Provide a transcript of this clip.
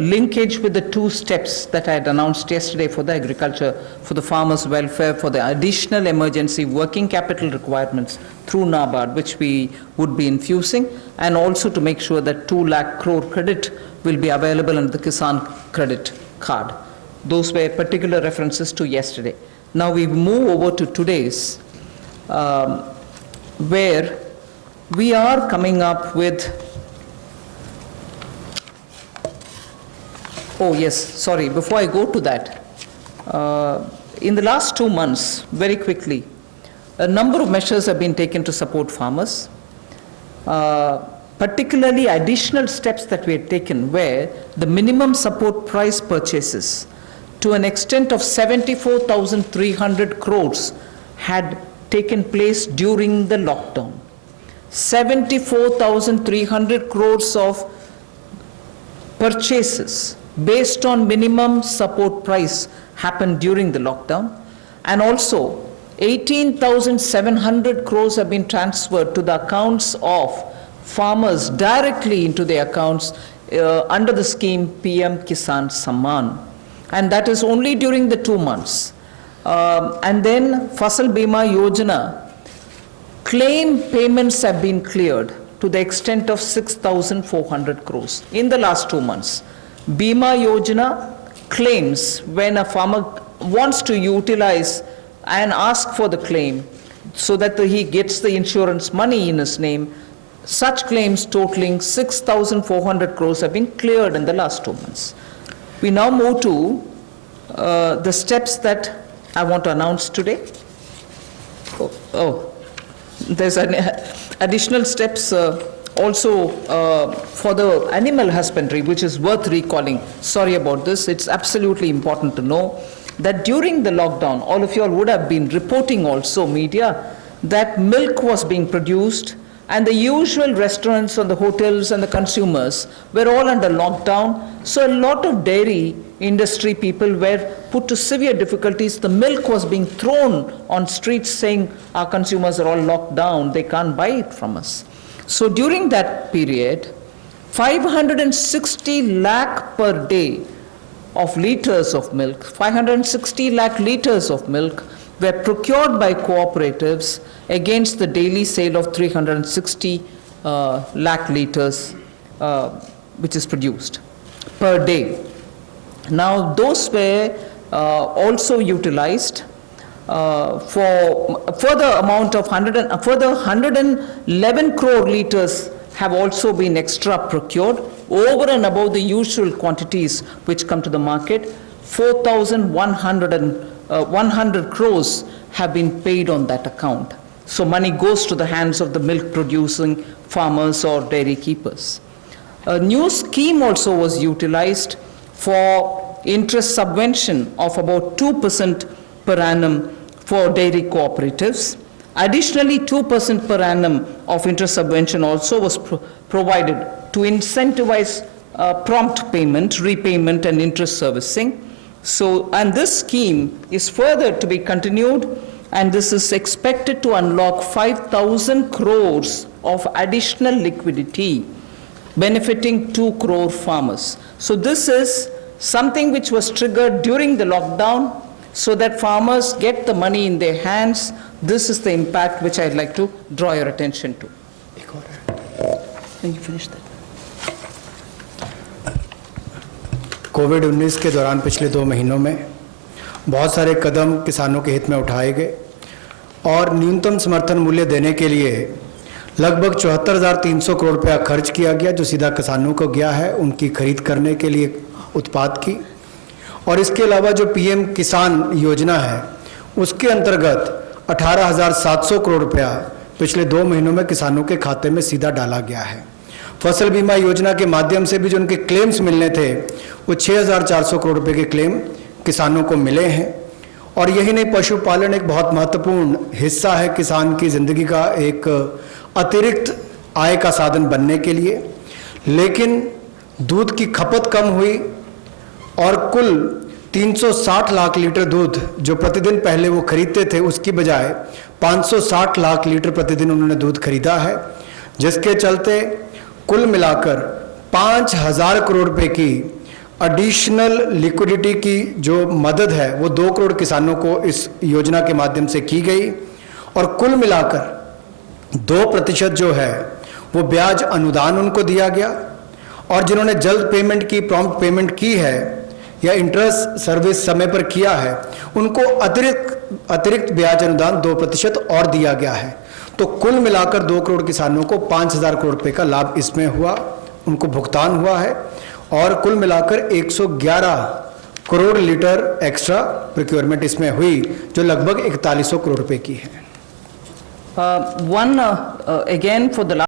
linkage with the two steps that I had announced yesterday for the agriculture, for the farmers' welfare, for the additional emergency working capital requirements through NABARD, which we would be infusing, and also to make sure that 2 lakh crore credit will be available under the Kisan Credit Card. Those were particular references to yesterday. Now we move over to today's, where we are coming up with, oh yes, sorry, before I go to that, in the last 2 months, very quickly, a number of measures have been taken to support farmers. Particularly additional steps that we had taken where the minimum support price purchases to an extent of 74,300 crores had taken place during the lockdown. 74,300 crores of purchases based on minimum support price happened during the lockdown, and also 18,700 crores have been transferred to the accounts of farmers directly into their accounts under the scheme PM Kisan Samman, and that is only during the 2 months. And then Fasal Bima Yojana claim payments have been cleared to the extent of 6,400 crores in the last 2 months. Bima Yojana claims, when a farmer wants to utilize and ask for the claim so that he gets the insurance money in his name, such claims totaling 6,400 crores have been cleared in the last 2 months. We now move to the steps that I want to announce today. There's additional steps also for the animal husbandry, which is worth recalling. Sorry about this. It's absolutely important to know that during the lockdown, all of you all would have been reporting also, media, that milk was being produced, and the usual restaurants and the hotels and the consumers were all under lockdown. So a lot of dairy industry people were put to severe difficulties. The milk was being thrown on streets saying our consumers are all locked down, they can't buy it from us. So during that period, 560 lakh per day of liters of milk, 560 lakh liters of milk were procured by cooperatives against the daily sale of 360 lakh liters which is produced per day. Now those were also utilized for a further amount of 111 crore liters have also been extra procured over and above the usual quantities which come to the market. 4,100 crores have been paid on that account. So money goes to the hands of the milk producing farmers or dairy keepers. A new scheme also was utilized for interest subvention of about 2% per annum for dairy cooperatives. Additionally, 2% per annum of interest subvention also was provided to incentivize prompt payment, repayment, and interest servicing. So, and this scheme is further to be continued, and this is expected to unlock 5,000 crores of additional liquidity, benefiting 2 crore farmers. So this is something which was triggered during the lockdown so that farmers get the money in their hands. This is the impact which I'd like to draw your attention to. Can you finish that? कोविड-19 के दौरान पिछले 2 महीनों में बहुत सारे कदम किसानों के हित में उठाए गए और न्यूनतम समर्थन मूल्य देने के लिए लगभग 74,300 करोड़ रुपया खर्च किया गया, जो सीधा किसानों को गया है उनकी खरीद करने के लिए उत्पाद की। और इसके अलावा जो पीएम किसान योजना है उसके अंतर्गत 18,700 करोड़ रुपया पिछले 2 महीनों में किसानों के खाते में सीधा डाला गया है। फसल बीमा योजना के माध्यम से भी जो उनके क्लेम्स मिलने थे वो 6,400 करोड़ रुपए के क्लेम किसानों को मिले हैं। और यही नहीं, पशुपालन एक बहुत महत्वपूर्ण हिस्सा है किसान की ज़िंदगी का, एक अतिरिक्त आय का साधन बनने के लिए। लेकिन दूध की खपत कम हुई और कुल 360 लाख लीटर दूध जो प्रतिदिन पहले वो खरीदते थे उसकी बजाय 560 लाख लीटर प्रतिदिन उन्होंने दूध खरीदा है, जिसके चलते कुल मिलाकर 5,000 करोड़ रुपए की एडिशनल लिक्विडिटी की जो मदद है वो 2 करोड़ किसानों को इस योजना के माध्यम से की गई और कुल मिलाकर 2% जो है वो ब्याज अनुदान उनको दिया गया और जिन्होंने जल्द पेमेंट की, प्रॉम्प्ट पेमेंट की है या इंटरेस्ट सर्विस समय पर किया है, उनको अतिरिक्त ब्याज अनुदान 2% और दिया गया है। तो कुल मिलाकर 2 करोड़ किसानों को 5,000 करोड़ रुपए का लाभ इसमें हुआ, उनको भुगतान हुआ है और कुल मिलाकर 111 करोड़ लीटर एक्स्ट्रा प्रोक्योरमेंट इसमें हुई जो लगभग 4100 करोड़ रुपए की है। Again, for the